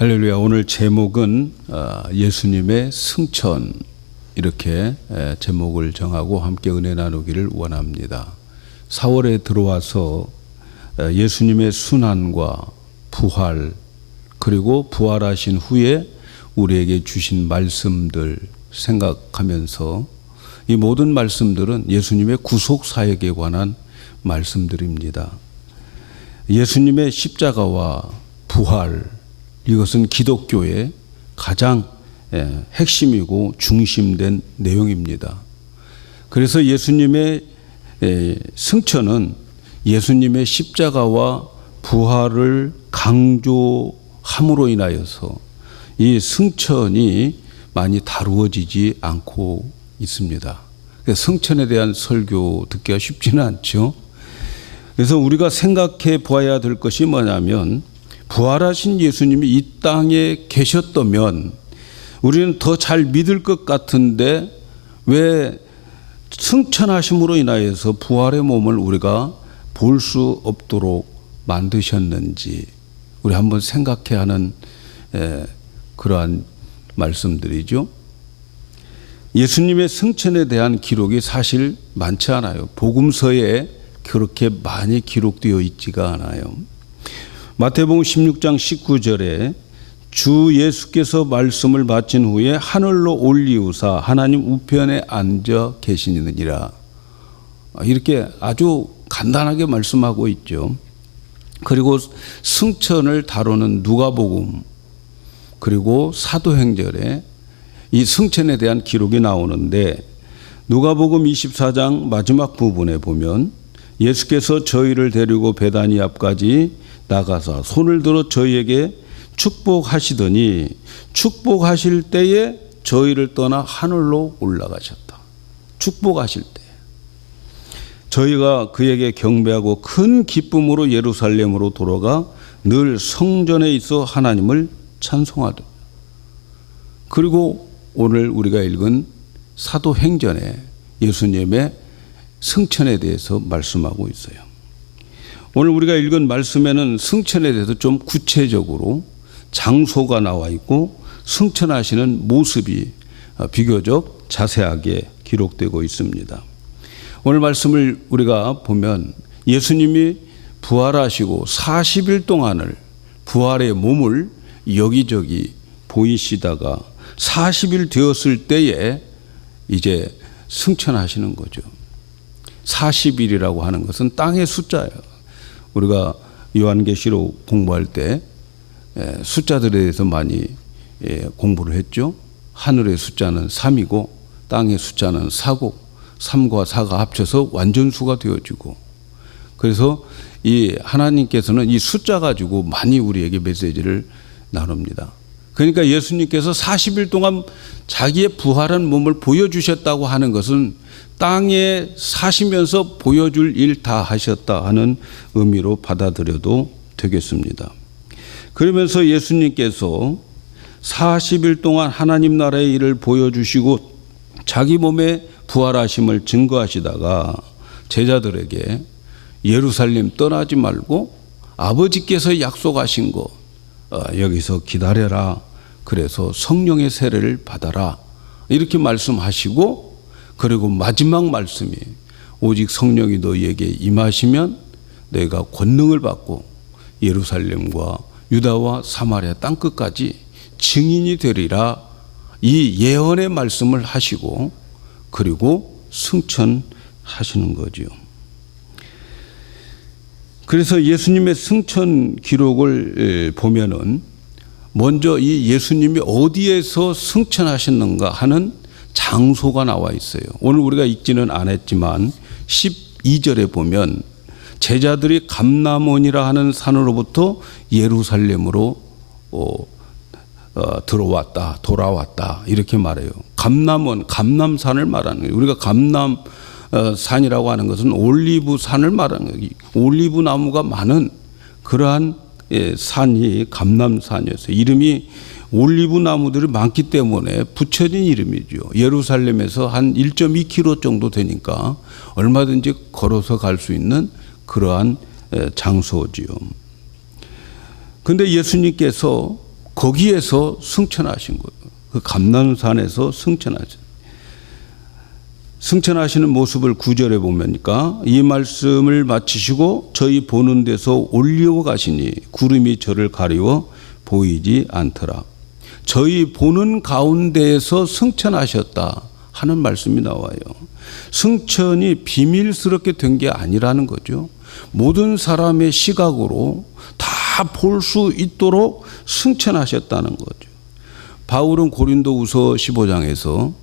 할렐루야. 오늘 제목은 예수님의 승천, 이렇게 제목을 정하고 함께 은혜 나누기를 원합니다. 4월에 들어와서 예수님의 순환과 부활, 그리고 부활하신 후에 우리에게 주신 말씀들 생각하면서 이 모든 말씀들은 예수님의 구속 사역에 관한 말씀들입니다. 예수님의 십자가와 부활, 이것은 기독교의 가장 핵심이고 중심된 내용입니다. 그래서 예수님의 승천은 예수님의 십자가와 부활을 강조함으로 인하여서 이 승천이 많이 다루어지지 않고 있습니다. 승천에 대한 설교 듣기가 쉽지는 않죠. 그래서 우리가 생각해 보아야 될 것이 뭐냐면, 부활하신 예수님이 이 땅에 계셨다면 우리는 더 잘 믿을 것 같은데 왜 승천하심으로 인하여서 부활의 몸을 우리가 볼 수 없도록 만드셨는지 우리 한번 생각해야 하는 그러한 말씀들이죠. 예수님의 승천에 대한 기록이 사실 많지 않아요. 복음서에 그렇게 많이 기록되어 있지가 않아요. 마태복음 16장 19절에 주 예수께서 말씀을 마친 후에 하늘로 올리우사 하나님 우편에 앉아 계시느니라, 이렇게 아주 간단하게 말씀하고 있죠. 그리고 승천을 다루는 누가복음 그리고 사도행전에 이 승천에 대한 기록이 나오는데, 누가복음 24장 마지막 부분에 보면 예수께서 저희를 데리고 베다니 앞까지 나가사 손을 들어 저희에게 축복하시더니 축복하실 때에 저희를 떠나 하늘로 올라가셨다. 축복하실 때 저희가 그에게 경배하고 큰 기쁨으로 예루살렘으로 돌아가 늘 성전에 있어 하나님을 찬송하더라. 그리고 오늘 우리가 읽은 사도행전에 예수님의 승천에 대해서 말씀하고 있어요. 오늘 우리가 읽은 말씀에는 승천에 대해서 좀 구체적으로 장소가 나와 있고 승천하시는 모습이 비교적 자세하게 기록되고 있습니다. 오늘 말씀을 우리가 보면 예수님이 부활하시고 40일 동안을 부활의 몸을 여기저기 보이시다가 40일 되었을 때에 이제 승천하시는 거죠. 40일이라고 하는 것은 땅의 숫자예요. 우리가 요한계시록 공부할 때 숫자들에 대해서 많이 공부를 했죠. 하늘의 숫자는 3이고 땅의 숫자는 4고 3과 4가 합쳐서 완전수가 되어지고, 그래서 이 하나님께서는 이 숫자 가지고 많이 우리에게 메시지를 나눕니다. 그러니까 예수님께서 40일 동안 자기의 부활한 몸을 보여주셨다고 하는 것은 땅에 사시면서 보여줄 일 다 하셨다 하는 의미로 받아들여도 되겠습니다. 그러면서 예수님께서 40일 동안 하나님 나라의 일을 보여주시고 자기 몸의 부활하심을 증거하시다가 제자들에게 예루살렘 떠나지 말고 아버지께서 약속하신 거 여기서 기다려라, 그래서 성령의 세례를 받아라, 이렇게 말씀하시고, 그리고 마지막 말씀이 오직 성령이 너희에게 임하시면 너희가 권능을 받고 예루살렘과 유다와 사마리아 땅끝까지 증인이 되리라, 이 예언의 말씀을 하시고 그리고 승천하시는 거죠. 그래서 예수님의 승천 기록을 보면은 먼저 이 예수님이 어디에서 승천하셨는가 하는 장소가 나와 있어요. 오늘 우리가 읽지는 않았지만 12절에 보면 제자들이 감람원이라 하는 산으로부터 예루살렘으로 들어왔다, 돌아왔다, 이렇게 말해요. 감람원, 감람산을 말하는 거예요. 우리가 감람산이라고 하는 것은 올리브산을 말하는 거예요. 올리브 나무가 많은 그러한 산이 감람산이었어요. 이름이 올리브 나무들이 많기 때문에 붙여진 이름이죠. 예루살렘에서 한 1.2km 정도 되니까 얼마든지 걸어서 갈 수 있는 그러한 장소지요. 그런데 예수님께서 거기에서 승천하신 거예요. 그 감람산에서 승천하시는 모습을 9절에 보면니까 이 말씀을 마치시고 저희 보는 데서 올리어 가시니 구름이 저를 가리워 보이지 않더라. 저희 보는 가운데에서 승천하셨다 하는 말씀이 나와요. 승천이 비밀스럽게 된 게 아니라는 거죠. 모든 사람의 시각으로 다 볼 수 있도록 승천하셨다는 거죠. 바울은 고린도후서 15장에서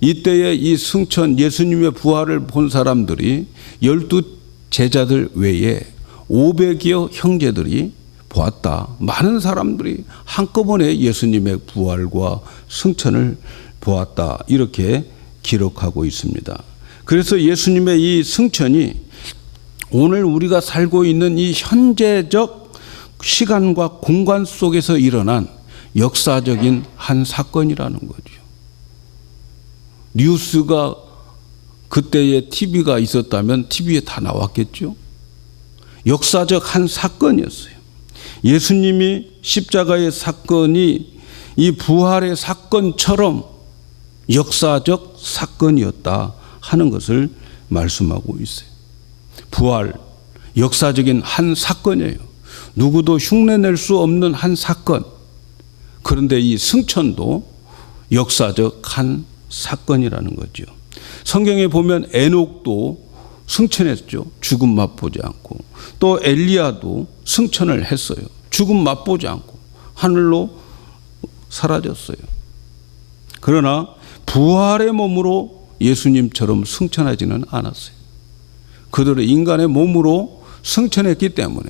이때의 이 승천, 예수님의 부활을 본 사람들이 12 제자들 외에 500여 형제들이 보았다. 많은 사람들이 한꺼번에 예수님의 부활과 승천을 보았다. 이렇게 기록하고 있습니다. 그래서 예수님의 이 승천이 오늘 우리가 살고 있는 이 현재적 시간과 공간 속에서 일어난 역사적인 한 사건이라는 거죠. 뉴스가 그때에 TV가 있었다면 TV에 다 나왔겠죠. 역사적 한 사건이었어요. 예수님이 십자가의 사건이 이 부활의 사건처럼 역사적 사건이었다 하는 것을 말씀하고 있어요. 부활, 역사적인 한 사건이에요. 누구도 흉내낼 수 없는 한 사건. 그런데 이 승천도 역사적 한 사건이라는 거죠. 성경에 보면 에녹도 승천했죠. 죽음 맛보지 않고. 또 엘리야도 승천을 했어요. 죽음 맛보지 않고 하늘로 사라졌어요. 그러나 부활의 몸으로 예수님처럼 승천하지는 않았어요. 그들은 인간의 몸으로 승천했기 때문에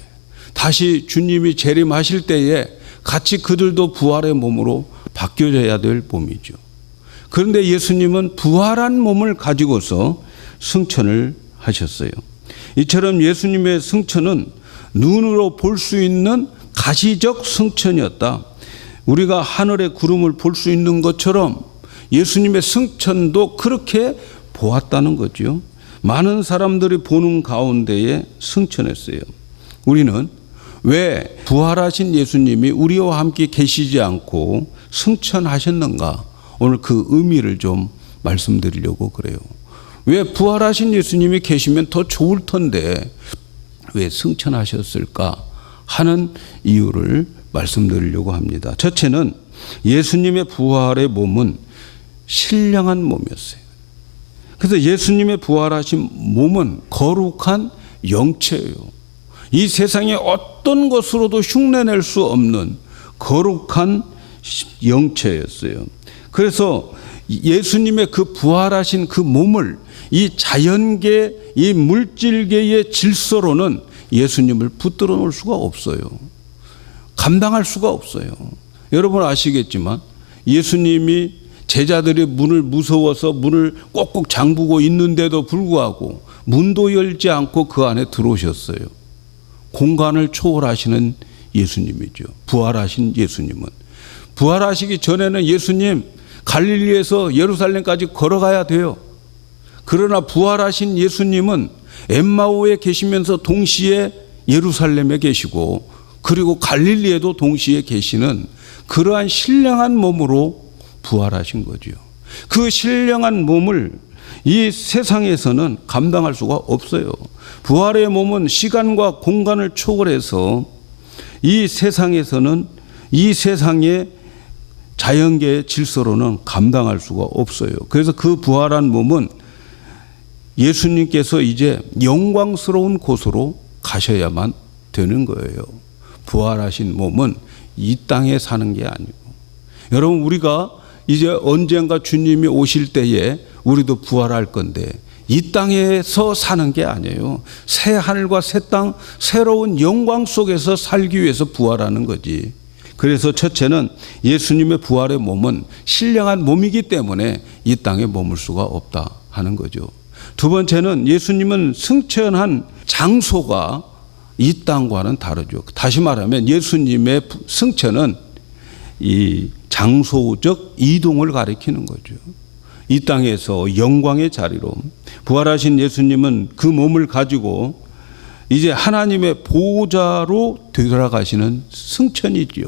다시 주님이 재림하실 때에 같이 그들도 부활의 몸으로 바뀌어져야 될 몸이죠. 그런데 예수님은 부활한 몸을 가지고서 승천을 하셨어요. 이처럼 예수님의 승천은 눈으로 볼 수 있는 가시적 승천이었다. 우리가 하늘의 구름을 볼 수 있는 것처럼 예수님의 승천도 그렇게 보았다는 거죠. 많은 사람들이 보는 가운데에 승천했어요. 우리는 왜 부활하신 예수님이 우리와 함께 계시지 않고 승천하셨는가? 오늘 그 의미를 좀 말씀드리려고 그래요. 왜 부활하신 예수님이 계시면 더 좋을 텐데 왜 승천하셨을까 하는 이유를 말씀드리려고 합니다. 첫째는 예수님의 부활의 몸은 신령한 몸이었어요. 그래서 예수님의 부활하신 몸은 거룩한 영체예요. 이 세상에 어떤 것으로도 흉내낼 수 없는 거룩한 영체였어요. 그래서 예수님의 그 부활하신 그 몸을 이 자연계, 이 물질계의 질서로는 예수님을 붙들어 놓을 수가 없어요. 감당할 수가 없어요. 여러분 아시겠지만 예수님이 제자들의 문을 무서워서 문을 꼭꼭 잠그고 있는데도 불구하고 문도 열지 않고 그 안에 들어오셨어요. 공간을 초월하시는 예수님이죠. 부활하신 예수님은. 부활하시기 전에는 예수님 갈릴리에서 예루살렘까지 걸어가야 돼요. 그러나 부활하신 예수님은 엠마오에 계시면서 동시에 예루살렘에 계시고 그리고 갈릴리에도 동시에 계시는 그러한 신령한 몸으로 부활하신 거죠. 그 신령한 몸을 이 세상에서는 감당할 수가 없어요. 부활의 몸은 시간과 공간을 초월해서 이 세상에서는 이 세상의 자연계의 질서로는 감당할 수가 없어요. 그래서 그 부활한 몸은 예수님께서 이제 영광스러운 곳으로 가셔야만 되는 거예요. 부활하신 몸은 이 땅에 사는 게 아니고. 여러분 우리가 이제 언젠가 주님이 오실 때에 우리도 부활할 건데 이 땅에서 사는 게 아니에요. 새 하늘과 새 땅, 새로운 영광 속에서 살기 위해서 부활하는 거지. 그래서 첫째는 예수님의 부활의 몸은 신령한 몸이기 때문에 이 땅에 머물 수가 없다 하는 거죠. 두 번째는 예수님은 승천한 장소가 이 땅과는 다르죠. 다시 말하면 예수님의 승천은 이 장소적 이동을 가리키는 거죠. 이 땅에서 영광의 자리로 부활하신 예수님은 그 몸을 가지고 이제 하나님의 보호자로 되돌아가시는 승천이지요.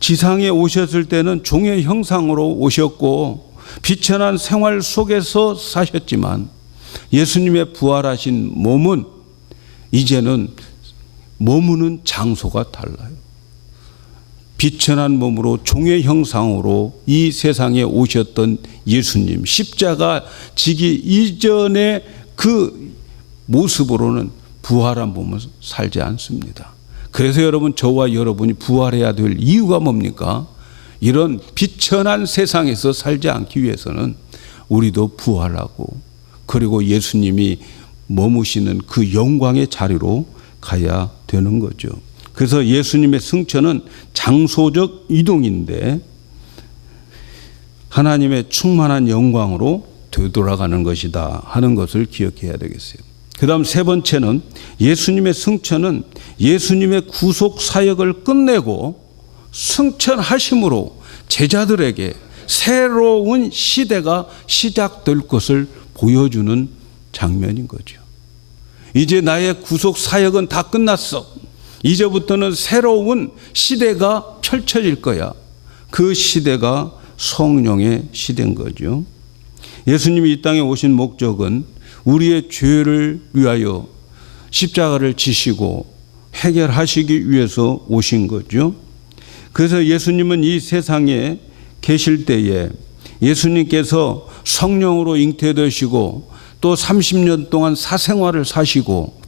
지상에 오셨을 때는 종의 형상으로 오셨고 비천한 생활 속에서 사셨지만 예수님의 부활하신 몸은 이제는 머무는 장소가 달라요. 비천한 몸으로 종의 형상으로 이 세상에 오셨던 예수님, 십자가 지기 이전의 그 모습으로는 부활한 몸을 살지 않습니다. 그래서 여러분, 저와 여러분이 부활해야 될 이유가 뭡니까? 이런 비천한 세상에서 살지 않기 위해서는 우리도 부활하고 그리고 예수님이 머무시는 그 영광의 자리로 가야 되는 거죠. 그래서 예수님의 승천은 장소적 이동인데 하나님의 충만한 영광으로 되돌아가는 것이다 하는 것을 기억해야 되겠어요. 그 다음 세 번째는 예수님의 승천은 예수님의 구속 사역을 끝내고 승천하심으로 제자들에게 새로운 시대가 시작될 것을 보여주는 장면인 거죠. 이제 나의 구속 사역은 다 끝났어. 이제부터는 새로운 시대가 펼쳐질 거야. 그 시대가 성령의 시대인 거죠. 예수님이 이 땅에 오신 목적은 우리의 죄를 위하여 십자가를 지시고 해결하시기 위해서 오신 거죠. 그래서 예수님은 이 세상에 계실 때에 예수님께서 성령으로 잉태되시고 또 30년 동안 사생활을 사시고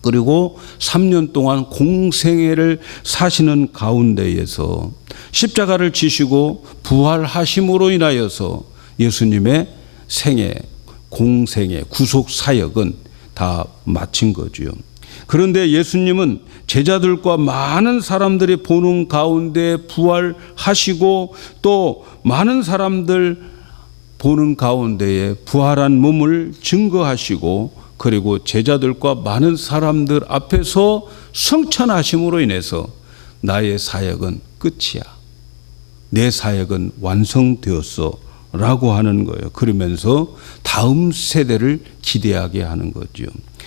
그리고 3년 동안 공생애를 사시는 가운데에서 십자가를 지시고 부활하심으로 인하여서 예수님의 생애, 공생애, 구속 사역은 다 마친 거지요. 그런데 예수님은 제자들과 많은 사람들이 보는 가운데 부활하시고 또 많은 사람들 보는 가운데에 부활한 몸을 증거하시고 그리고 제자들과 많은 사람들 앞에서 승천하심으로 인해서 나의 사역은 끝이야. 내 사역은 완성되었어 라고 하는 거예요. 그러면서 다음 세대를 기대하게 하는 거죠.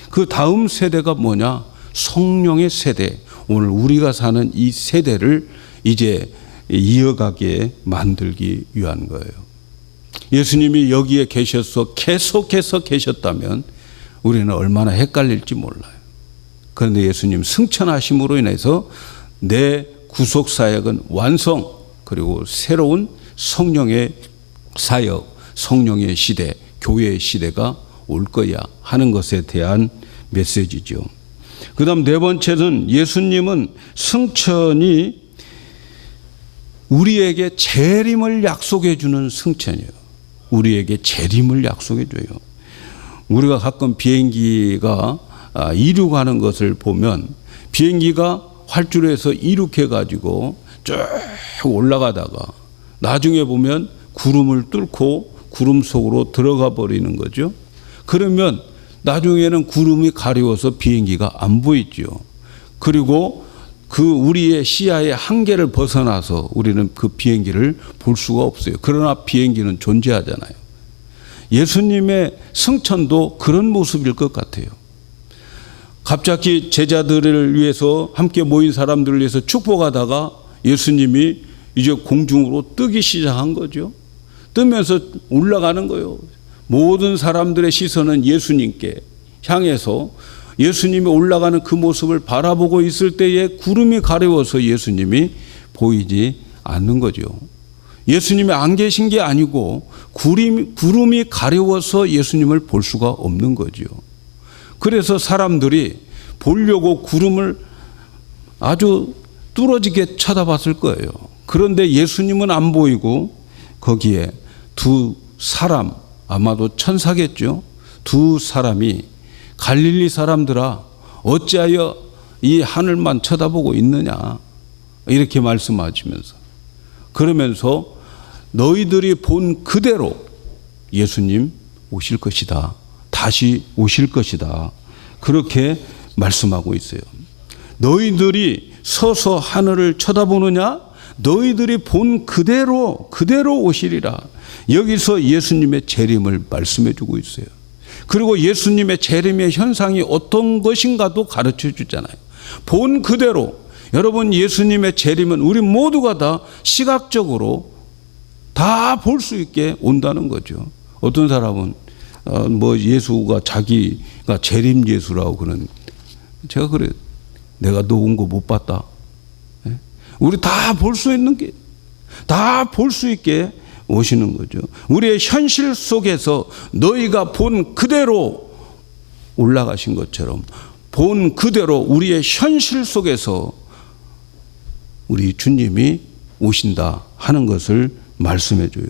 그 다음 세대가 뭐냐? 성령의 세대. 오늘 우리가 사는 이 세대를 이제 이어가게 만들기 위한 거예요. 예수님이 여기에 계셔서 계속해서 계셨다면 우리는 얼마나 헷갈릴지 몰라요. 그런데 예수님 승천하심으로 인해서 내 구속 사역은 완성, 그리고 새로운 성령의 사역, 성령의 시대, 교회의 시대가 올 거야 하는 것에 대한 메시지죠. 그 다음 네 번째는 예수님은 승천이 우리에게 재림을 약속해 주는 승천이에요. 우리에게 재림을 약속해 줘요. 우리가 가끔 비행기가 이륙하는 것을 보면 비행기가 활주로에서 이륙해 가지고 쭉 올라가다가 나중에 보면 구름을 뚫고 구름 속으로 들어가 버리는 거죠. 그러면 나중에는 구름이 가려워서 비행기가 안 보이죠. 그리고 그 우리의 시야의 한계를 벗어나서 우리는 그 비행기를 볼 수가 없어요. 그러나 비행기는 존재하잖아요. 예수님의 승천도 그런 모습일 것 같아요. 갑자기 제자들을 위해서 함께 모인 사람들을 위해서 축복하다가 예수님이 이제 공중으로 뜨기 시작한 거죠. 뜨면서 올라가는 거예요. 모든 사람들의 시선은 예수님께 향해서 예수님이 올라가는 그 모습을 바라보고 있을 때에 구름이 가려워서 예수님이 보이지 않는 거죠. 예수님이 안 계신 게 아니고 구름이 가려워서 예수님을 볼 수가 없는 거죠. 그래서 사람들이 보려고 구름을 아주 뚫어지게 쳐다봤을 거예요. 그런데 예수님은 안 보이고 거기에 두 사람, 아마도 천사겠죠. 두 사람이 갈릴리 사람들아 어찌하여 이 하늘만 쳐다보고 있느냐 이렇게 말씀하시면서 그러면서 너희들이 본 그대로 예수님 오실 것이다. 다시 오실 것이다. 그렇게 말씀하고 있어요. 너희들이 서서 하늘을 쳐다보느냐? 너희들이 본 그대로 오시리라. 여기서 예수님의 재림을 말씀해 주고 있어요. 그리고 예수님의 재림의 현상이 어떤 것인가도 가르쳐 주잖아요. 본 그대로 여러분, 예수님의 재림은 우리 모두가 다 시각적으로 다 볼 수 있게 온다는 거죠. 어떤 사람은 뭐 예수가 자기가 재림 예수라고 그런, 제가 그래, 내가 너 온 거 못 봤다. 우리 다 볼 수 있는 게, 다 볼 수 있게 오시는 거죠. 우리의 현실 속에서 너희가 본 그대로 올라가신 것처럼 본 그대로 우리의 현실 속에서 우리 주님이 오신다 하는 것을 말씀해 줘요.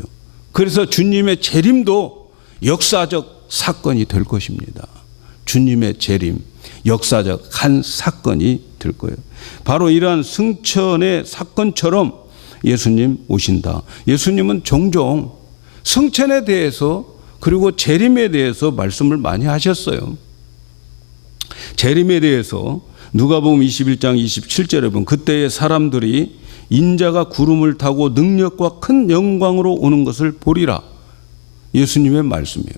그래서 주님의 재림도 역사적 사건이 될 것입니다. 주님의 재림, 역사적 한 사건이 될 거예요. 바로 이러한 승천의 사건처럼 예수님 오신다. 예수님은 종종 승천에 대해서 그리고 재림에 대해서 말씀을 많이 하셨어요. 재림에 대해서 누가복음 21장 27절에 보면 그때의 사람들이 인자가 구름을 타고 능력과 큰 영광으로 오는 것을 보리라. 예수님의 말씀이에요.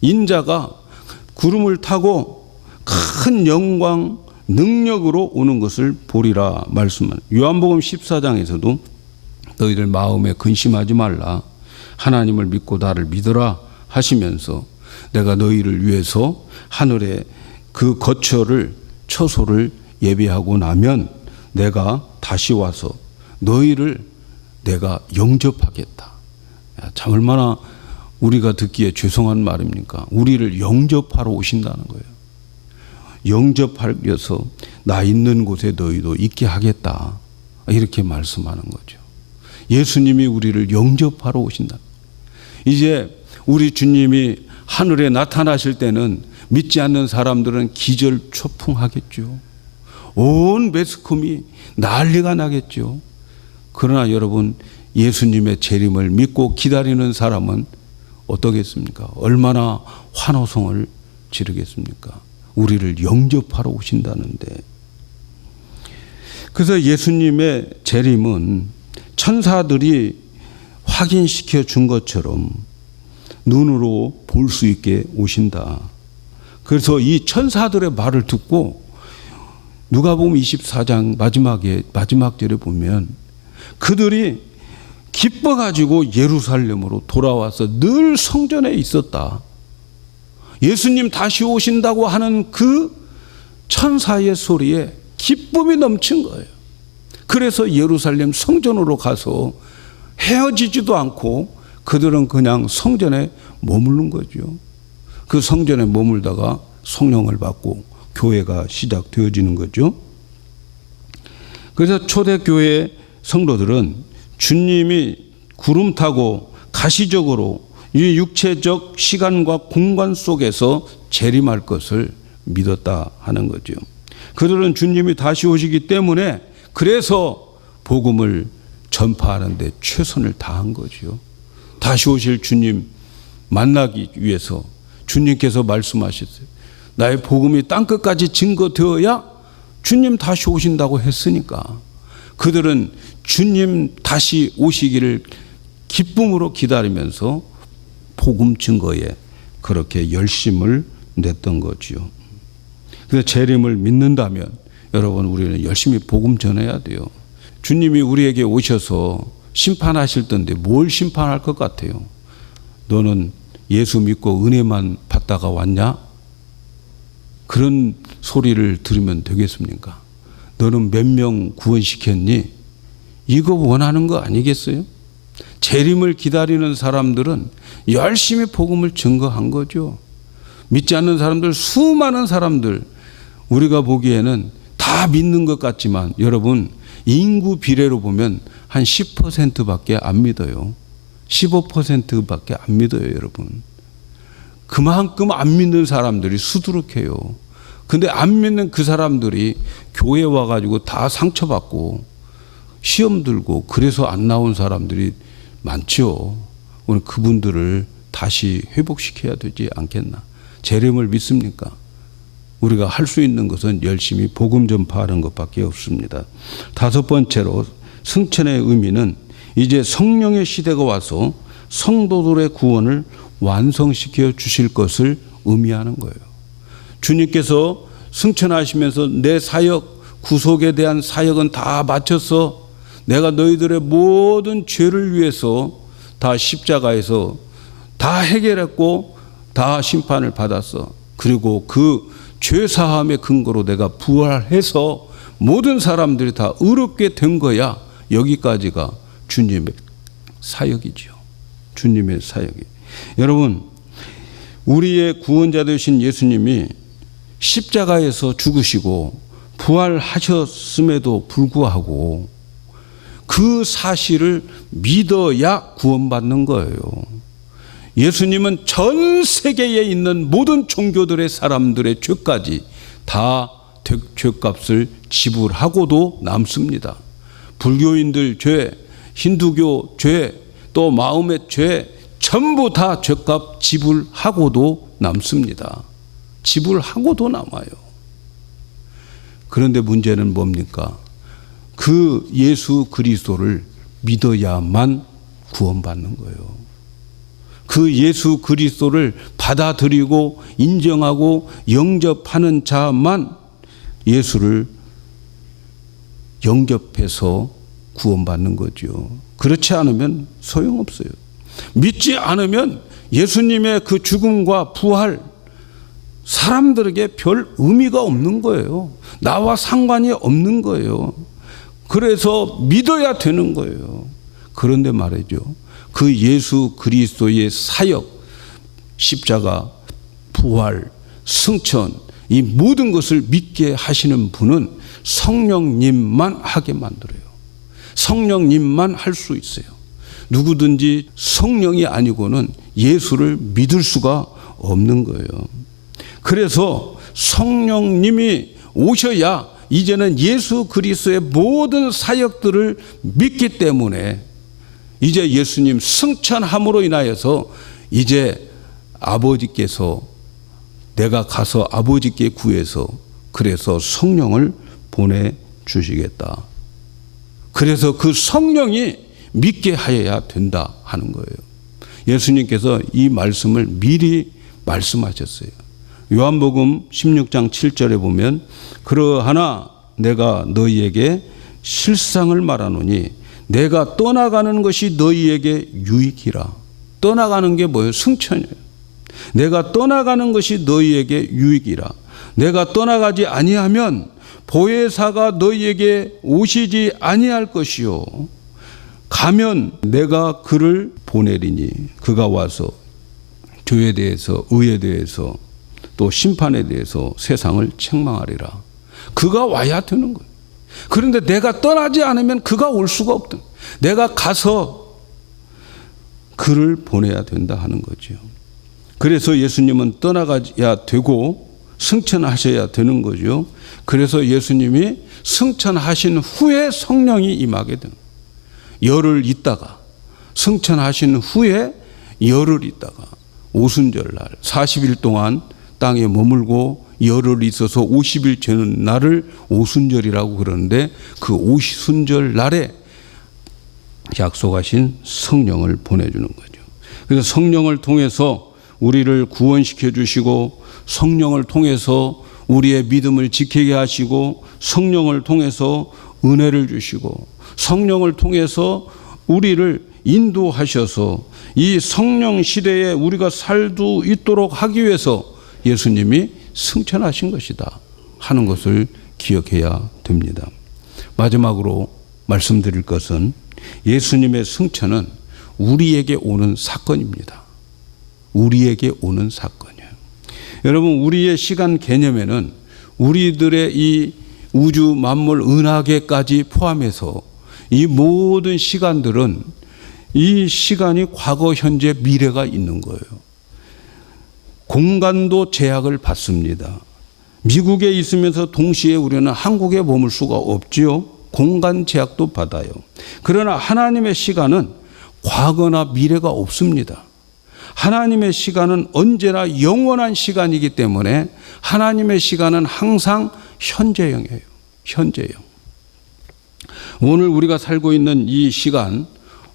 인자가 구름을 타고 큰 영광, 능력으로 오는 것을 보리라 말씀만. 요한복음 14장에서도 너희들 마음에 근심하지 말라. 하나님을 믿고 나를 믿으라 하시면서 내가 너희를 위해서 하늘에 그 거처를 처소를 예비하고 나면 내가 다시 와서 너희를 내가 영접하겠다. 참 얼마나 우리가 듣기에 죄송한 말입니까? 우리를 영접하러 오신다는 거예요. 영접하려서 나 있는 곳에 너희도 있게 하겠다. 이렇게 말씀하는 거죠. 예수님이 우리를 영접하러 오신다. 이제 우리 주님이 하늘에 나타나실 때는 믿지 않는 사람들은 기절초풍하겠죠. 온 매스컴이 난리가 나겠죠. 그러나 여러분, 예수님의 재림을 믿고 기다리는 사람은 어떠겠습니까? 얼마나 환호성을 지르겠습니까? 우리를 영접하러 오신다는데. 그래서 예수님의 재림은 천사들이 확인시켜 준 것처럼 눈으로 볼 수 있게 오신다. 그래서 이 천사들의 말을 듣고 누가복음 24장 마지막 절에 보면 그들이 기뻐가지고 예루살렘으로 돌아와서 늘 성전에 있었다. 예수님 다시 오신다고 하는 그 천사의 소리에 기쁨이 넘친 거예요. 그래서 예루살렘 성전으로 가서 헤어지지도 않고 그들은 그냥 성전에 머무른 거죠. 그 성전에 머물다가 성령을 받고 교회가 시작되어지는 거죠. 그래서 초대교회 성도들은 주님이 구름 타고 가시적으로 이 육체적 시간과 공간 속에서 재림할 것을 믿었다 하는 거죠. 그들은 주님이 다시 오시기 때문에 그래서 복음을 전파하는 데 최선을 다한 거죠. 다시 오실 주님 만나기 위해서 주님께서 말씀하셨어요. 나의 복음이 땅끝까지 증거되어야 주님 다시 오신다고 했으니까 그들은 주님 다시 오시기를 기쁨으로 기다리면서 복음 증거에 그렇게 열심을 냈던 거지요. 그래서 재림을 믿는다면 여러분, 우리는 열심히 복음 전해야 돼요. 주님이 우리에게 오셔서 심판하실 텐데 뭘 심판할 것 같아요? 너는 예수 믿고 은혜만 받다가 왔냐? 그런 소리를 들으면 되겠습니까? 너는 몇 명 구원시켰니? 이거 원하는 거 아니겠어요? 재림을 기다리는 사람들은 열심히 복음을 증거한 거죠. 믿지 않는 사람들, 수많은 사람들, 우리가 보기에는 다 믿는 것 같지만 여러분, 인구 비례로 보면 한 10%밖에 안 믿어요. 15%밖에 안 믿어요, 여러분. 그만큼 안 믿는 사람들이 수두룩해요. 근데 안 믿는 그 사람들이 교회 와가지고 다 상처받고 시험 들고 그래서 안 나온 사람들이 많죠. 오늘 그분들을 다시 회복시켜야 되지 않겠나. 재림을 믿습니까? 우리가 할 수 있는 것은 열심히 복음 전파하는 것밖에 없습니다. 다섯 번째로 승천의 의미는 이제 성령의 시대가 와서 성도들의 구원을 완성시켜 주실 것을 의미하는 거예요. 주님께서 승천하시면서 내 사역 구속에 대한 사역은 다 마쳤어. 내가 너희들의 모든 죄를 위해서 다 십자가에서 다 해결했고 다 심판을 받았어. 그리고 그 죄사함의 근거로 내가 부활해서 모든 사람들이 다 의롭게 된 거야. 여기까지가 주님의 사역이죠. 주님의 사역이. 여러분, 우리의 구원자 되신 예수님이 십자가에서 죽으시고 부활하셨음에도 불구하고 그 사실을 믿어야 구원받는 거예요. 예수님은 전 세계에 있는 모든 종교들의 사람들의 죄까지 다 죄값을 지불하고도 남습니다. 불교인들 죄, 힌두교 죄, 또 마음의 죄 전부 다 죄값 지불하고도 남습니다. 지불하고도 남아요. 그런데 문제는 뭡니까? 그 예수 그리스도를 믿어야만 구원받는 거예요. 그 예수 그리스도를 받아들이고 인정하고 영접하는 자만 예수를 영접해서 구원받는 거죠. 그렇지 않으면 소용없어요. 믿지 않으면 예수님의 그 죽음과 부활 사람들에게 별 의미가 없는 거예요. 나와 상관이 없는 거예요. 그래서 믿어야 되는 거예요. 그런데 말이죠. 그 예수 그리스도의 사역, 십자가, 부활, 승천 이 모든 것을 믿게 하시는 분은 성령님만 하게 만들어요. 성령님만 할 수 있어요. 누구든지 성령이 아니고는 예수를 믿을 수가 없는 거예요. 그래서 성령님이 오셔야 이제는 예수 그리스도의 모든 사역들을 믿기 때문에 이제 예수님 승천함으로 인하여서 이제 아버지께서 내가 가서 아버지께 구해서 그래서 성령을 보내주시겠다. 그래서 그 성령이 믿게 하여야 된다 하는 거예요. 예수님께서 이 말씀을 미리 말씀하셨어요. 요한복음 16장 7절에 보면 그러하나 내가 너희에게 실상을 말하노니 내가 떠나가는 것이 너희에게 유익이라. 떠나가는 게 뭐예요? 승천이에요. 내가 떠나가는 것이 너희에게 유익이라. 내가 떠나가지 아니하면 보혜사가 너희에게 오시지 아니할 것이요 가면 내가 그를 보내리니 그가 와서 죄에 대해서 의에 대해서 또 심판에 대해서 세상을 책망하리라. 그가 와야 되는 거예요. 그런데 내가 떠나지 않으면 그가 올 수가 없다. 내가 가서 그를 보내야 된다 하는 거죠. 그래서 예수님은 떠나가야 되고 승천하셔야 되는 거죠. 그래서 예수님이 승천하신 후에 성령이 임하게 됩니다. 열흘 있다가 승천하신 후에 열흘 있다가 오순절날 40일 동안 땅에 머물고 열흘 있어서 50일 되는 날을 오순절이라고 그러는데 그 오순절 날에 약속하신 성령을 보내주는 거죠. 그래서 성령을 통해서 우리를 구원시켜 주시고 성령을 통해서 우리의 믿음을 지키게 하시고 성령을 통해서 은혜를 주시고 성령을 통해서 우리를 인도하셔서 이 성령 시대에 우리가 살도 있도록 하기 위해서 예수님이 승천하신 것이다 하는 것을 기억해야 됩니다. 마지막으로 말씀드릴 것은 예수님의 승천은 우리에게 오는 사건입니다. 우리에게 오는 사건이에요. 여러분, 우리의 시간 개념에는 우리들의 이 우주 만물 은하계까지 포함해서 이 모든 시간들은 이 시간이 과거, 현재, 미래가 있는 거예요. 공간도 제약을 받습니다. 미국에 있으면서 동시에 우리는 한국에 머물 수가 없지요. 공간 제약도 받아요. 그러나 하나님의 시간은 과거나 미래가 없습니다. 하나님의 시간은 언제나 영원한 시간이기 때문에 하나님의 시간은 항상 현재형이에요. 현재형. 오늘 우리가 살고 있는 이 시간,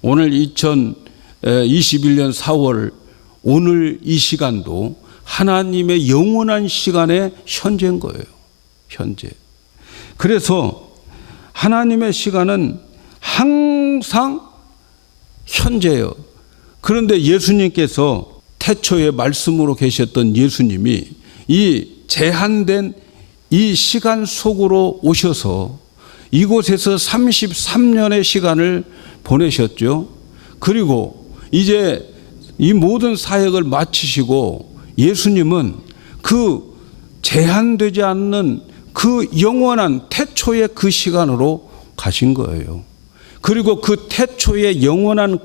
오늘 2021년 4월 오늘 이 시간도 하나님의 영원한 시간의 현재인 거예요. 현재. 그래서 하나님의 시간은 항상 현재예요. 그런데 예수님께서 태초에 말씀으로 계셨던 예수님이 이 제한된 이 시간 속으로 오셔서 이곳에서 33년의 시간을 보내셨죠. 그리고 이제 이 모든 사역을 마치시고 예수님은 그 제한되지 않는 그 영원한 태초의 그 시간으로 가신 거예요. 그리고 그 태초의 영원한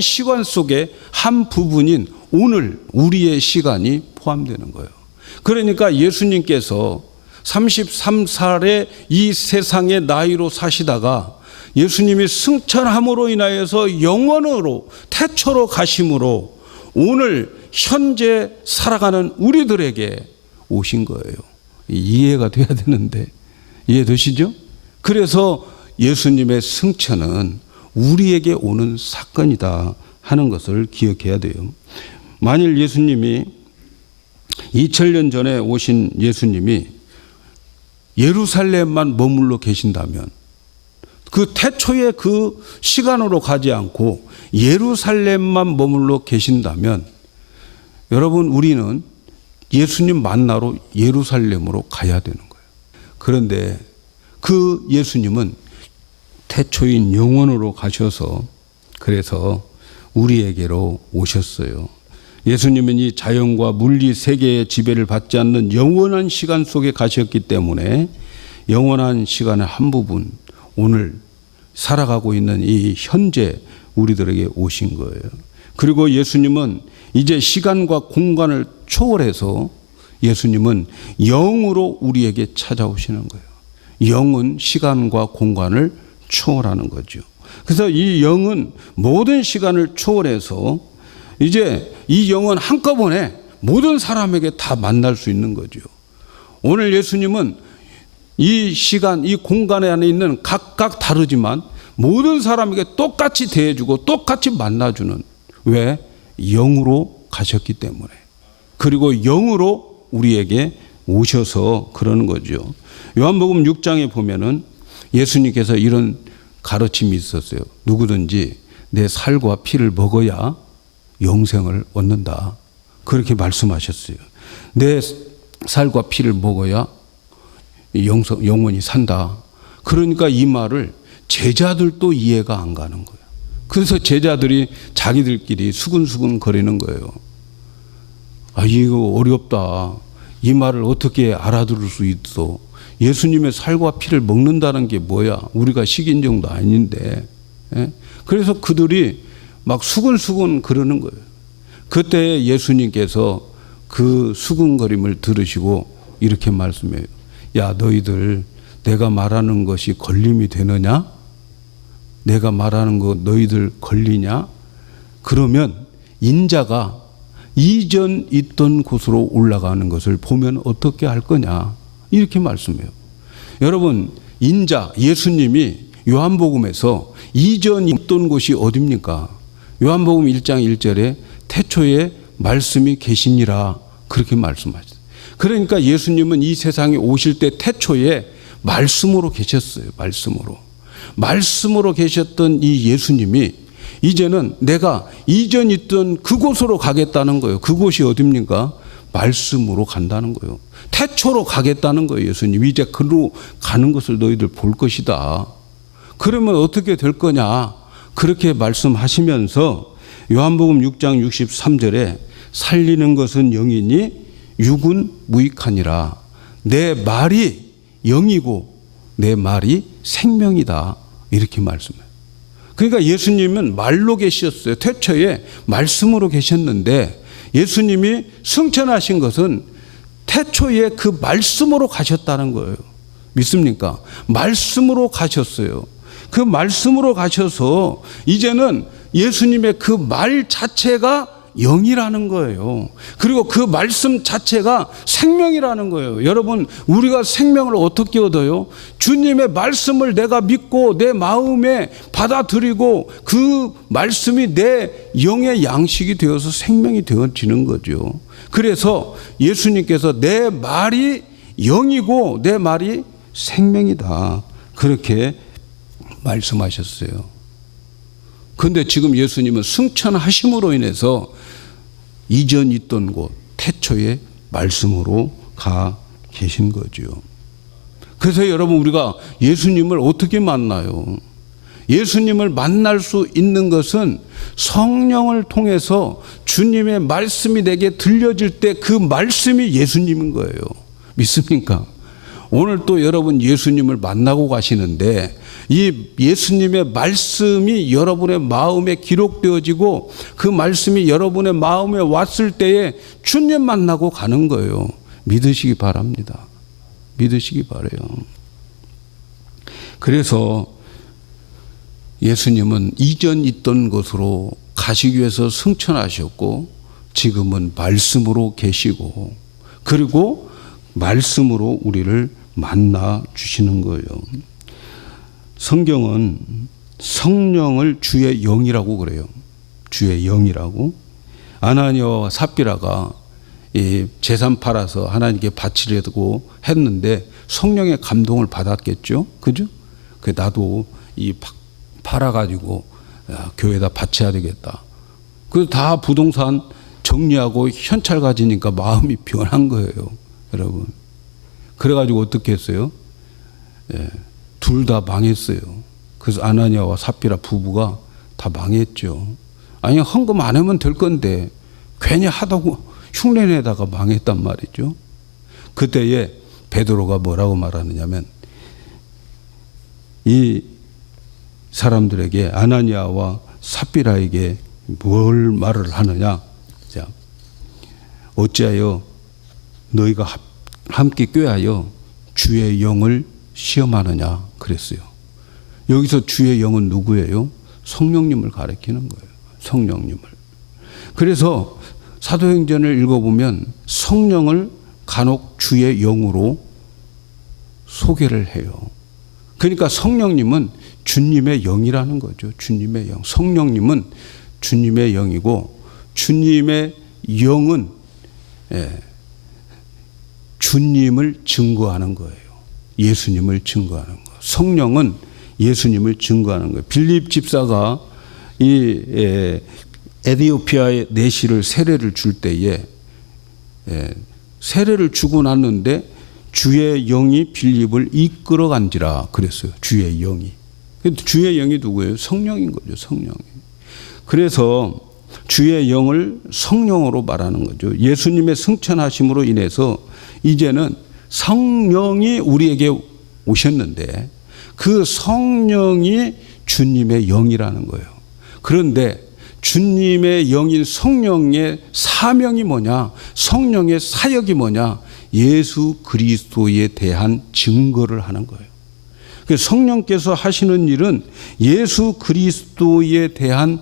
시간 속에 한 부분인 오늘 우리의 시간이 포함되는 거예요. 그러니까 예수님께서 33살의 이 세상의 나이로 사시다가 예수님이 승천함으로 인하여서 영원으로 태초로 가심으로 오늘 현재 살아가는 우리들에게 오신 거예요. 이해가 돼야 되는데 이해되시죠? 그래서 예수님의 승천은 우리에게 오는 사건이다 하는 것을 기억해야 돼요. 만일 예수님이 2000년 전에 오신 예수님이 예루살렘만 머물러 계신다면 그 태초의 그 시간으로 가지 않고 예루살렘만 머물러 계신다면 여러분 우리는 예수님 만나러 예루살렘으로 가야 되는 거예요. 그런데 그 예수님은 태초인 영원으로 가셔서 그래서 우리에게로 오셨어요. 예수님은 이 자연과 물리 세계의 지배를 받지 않는 영원한 시간 속에 가셨기 때문에 영원한 시간의 한 부분 오늘 살아가고 있는 이 현재 우리들에게 오신 거예요. 그리고 예수님은 이제 시간과 공간을 초월해서 예수님은 영으로 우리에게 찾아오시는 거예요. 영은 시간과 공간을 초월하는 거죠. 그래서 이 영은 모든 시간을 초월해서 이제 이 영은 한꺼번에 모든 사람에게 다 만날 수 있는 거죠. 오늘 예수님은 이 시간, 이 공간 안에 있는 각각 다르지만 모든 사람에게 똑같이 대해주고 똑같이 만나주는 왜? 영으로 가셨기 때문에. 그리고 영으로 우리에게 오셔서 그러는 거죠. 요한복음 6장에 보면은 예수님께서 이런 가르침이 있었어요. 누구든지 내 살과 피를 먹어야 영생을 얻는다. 그렇게 말씀하셨어요. 내 살과 피를 먹어야 영원히 산다. 그러니까 이 말을 제자들도 이해가 안 가는 거예요. 그래서 제자들이 자기들끼리 수근수근 거리는 거예요. 아, 이거 어렵다. 이 말을 어떻게 알아들을 수 있어? 예수님의 살과 피를 먹는다는 게 뭐야? 우리가 식인종도 아닌데. 예? 그래서 그들이 막 수근수근 그러는 거예요. 그때 예수님께서 그 수근거림을 들으시고 이렇게 말씀해요. 야, 너희들 내가 말하는 것이 걸림이 되느냐? 내가 말하는 거 너희들 걸리냐? 그러면 인자가 이전 있던 곳으로 올라가는 것을 보면 어떻게 할 거냐? 이렇게 말씀해요. 여러분, 인자 예수님이 요한복음에서 이전 있던 곳이 어디입니까? 요한복음 1장 1절에 태초에 말씀이 계시니라 그렇게 말씀하셨어요. 그러니까 예수님은 이 세상에 오실 때 태초에 말씀으로 계셨어요. 말씀으로 계셨던 이 예수님이 이제는 내가 이전 있던 그곳으로 가겠다는 거예요. 그곳이 어디입니까? 말씀으로 간다는 거예요. 태초로 가겠다는 거예요. 예수님 이제 그로 가는 것을 너희들 볼 것이다. 그러면 어떻게 될 거냐? 그렇게 말씀하시면서 요한복음 6장 63절에 살리는 것은 영이니 육은 무익하니라. 내 말이 영이고 내 말이 생명이다. 이렇게 말씀해요. 그러니까 예수님은 말로 계셨어요. 태초에 말씀으로 계셨는데 예수님이 승천하신 것은 태초에 그 말씀으로 가셨다는 거예요. 믿습니까? 말씀으로 가셨어요. 그 말씀으로 가셔서 이제는 예수님의 그 말 자체가 영이라는 거예요. 그리고 그 말씀 자체가 생명이라는 거예요. 여러분, 우리가 생명을 어떻게 얻어요? 주님의 말씀을 내가 믿고 내 마음에 받아들이고 그 말씀이 내 영의 양식이 되어서 생명이 되어지는 거죠. 그래서 예수님께서 내 말이 영이고 내 말이 생명이다. 그렇게 말씀하셨어요. 그런데 지금 예수님은 승천하심으로 인해서 이전 있던 곳 태초의 말씀으로 가 계신 거죠. 그래서 여러분, 우리가 예수님을 어떻게 만나요? 예수님을 만날 수 있는 것은 성령을 통해서 주님의 말씀이 내게 들려질 때 그 말씀이 예수님인 거예요. 믿습니까? 오늘 또 여러분 예수님을 만나고 가시는데 이 예수님의 말씀이 여러분의 마음에 기록되어지고 그 말씀이 여러분의 마음에 왔을 때에 주님 만나고 가는 거예요. 믿으시기 바랍니다. 믿으시기 바라요. 그래서 예수님은 이전 있던 곳으로 가시기 위해서 승천하셨고 지금은 말씀으로 계시고 그리고 말씀으로 우리를 만나 주시는 거예요. 성경은 성령을 주의 영이라고 그래요. 주의 영이라고. 아나니아와 삽비라가 이 재산 팔아서 하나님께 바치려고 했는데 성령의 감동을 받았겠죠. 그죠? 그 나도 이 팔아가지고 교회에다 바쳐야 되겠다. 그 다 부동산 정리하고 현찰 가지니까 마음이 변한 거예요. 여러분. 그래가지고 어떻게 했어요? 둘 다 망했어요. 그래서 아나니아와 삽비라 부부가 다 망했죠. 아니, 헌금 안 하면 될 건데 괜히 하다고 흉내내다가 망했단 말이죠. 그때에 베드로가 뭐라고 말하느냐면 이 사람들에게 아나니아와 삽비라에게 뭘 말을 하느냐. 자, 어찌하여 너희가 함께 꾀하여 주의 영을 시험하느냐 그랬어요. 여기서 주의 영은 누구예요? 성령님을 가리키는 거예요. 성령님을. 그래서 사도행전을 읽어보면 성령을 간혹 주의 영으로 소개를 해요. 그러니까 성령님은 주님의 영이라는 거죠. 주님의 영. 성령님은 주님의 영이고 주님의 영은 주님을 증거하는 거예요. 예수님을 증거하는 거. 성령은 예수님을 증거하는 거예요. 빌립 집사가 이 에디오피아의 내시를 세례를 줄 때에 세례를 주고 났는데 주의 영이 빌립을 이끌어간지라 그랬어요. 주의 영이. 주의 영이 누구예요? 성령인 거죠. 성령이. 그래서 주의 영을 성령으로 말하는 거죠. 예수님의 승천하심으로 인해서 이제는 성령이 우리에게 오셨는데 그 성령이 주님의 영이라는 거예요. 그런데 주님의 영인 성령의 사명이 뭐냐? 성령의 사역이 뭐냐? 예수 그리스도에 대한 증거를 하는 거예요. 성령께서 하시는 일은 예수 그리스도에 대한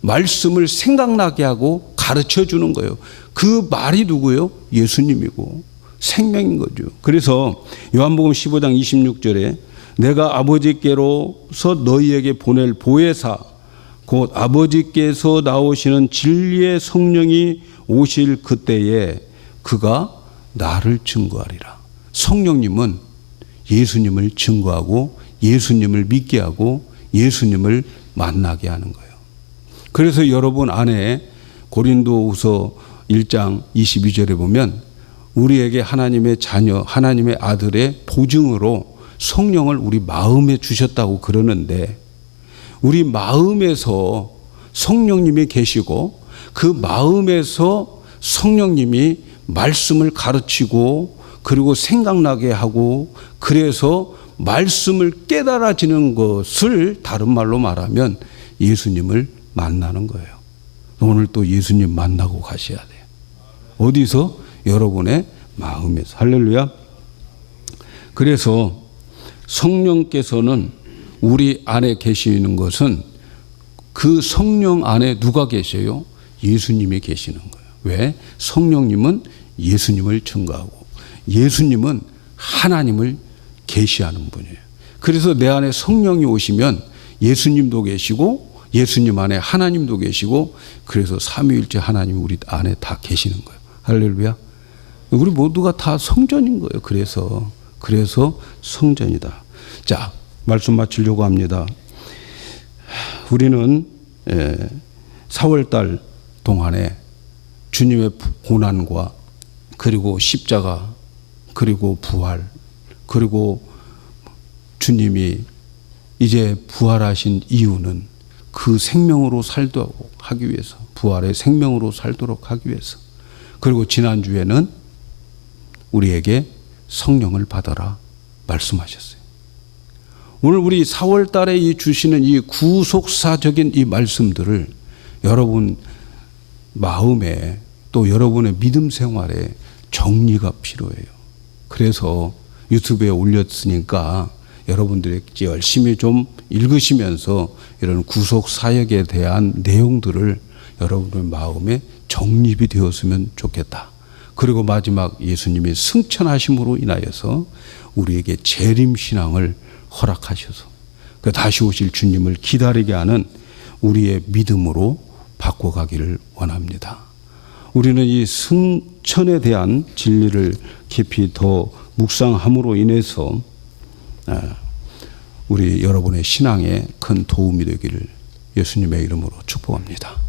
말씀을 생각나게 하고 가르쳐 주는 거예요. 그 말이 누구예요? 예수님이고 생명인 거죠. 그래서 요한복음 15장 26절에 내가 아버지께로서 너희에게 보낼 보혜사 곧 아버지께서 나오시는 진리의 성령이 오실 그때에 그가 나를 증거하리라. 성령님은 예수님을 증거하고 예수님을 믿게 하고 예수님을 만나게 하는 거예요. 그래서 여러분 안에 고린도후서 1장 22절에 보면 우리에게 하나님의 자녀, 하나님의 아들의 보증으로 성령을 우리 마음에 주셨다고 그러는데 우리 마음에서 성령님이 계시고 그 마음에서 성령님이 말씀을 가르치고 그리고 생각나게 하고 그래서 말씀을 깨달아지는 것을 다른 말로 말하면 예수님을 만나는 거예요. 오늘 또 예수님 만나고 가셔야 돼요. 어디서? 여러분의 마음에서. 할렐루야. 그래서 성령께서는 우리 안에 계시는 것은 그 성령 안에 누가 계셔요? 예수님이 계시는 거예요. 왜? 성령님은 예수님을 증거하고 예수님은 하나님을 계시하는 분이에요. 그래서 내 안에 성령이 오시면 예수님도 계시고 예수님 안에 하나님도 계시고 그래서 삼위일체 하나님이 우리 안에 다 계시는 거예요. 할렐루야. 우리 모두가 다 성전인 거예요. 그래서 그래서 성전이다. 자, 말씀 마치려고 합니다. 우리는 4월달 동안에 주님의 고난과 그리고 십자가 그리고 부활 그리고 주님이 이제 부활하신 이유는 그 생명으로 살도록 하기 위해서, 부활의 생명으로 살도록 하기 위해서, 그리고 지난주에는 우리에게 성령을 받아라 말씀하셨어요. 오늘 우리 4월 달에 이 주시는 이 구속사적인 이 말씀들을 여러분 마음에 또 여러분의 믿음 생활에 정리가 필요해요. 그래서 유튜브에 올렸으니까 여러분들이 열심히 좀 읽으시면서 이런 구속사역에 대한 내용들을 여러분의 마음에 정립이 되었으면 좋겠다. 그리고 마지막 예수님이 승천하심으로 인하여서 우리에게 재림신앙을 허락하셔서 그 다시 오실 주님을 기다리게 하는 우리의 믿음으로 바꿔가기를 원합니다. 우리는 이 승천에 대한 진리를 깊이 더 묵상함으로 인해서 우리 여러분의 신앙에 큰 도움이 되기를 예수님의 이름으로 축복합니다.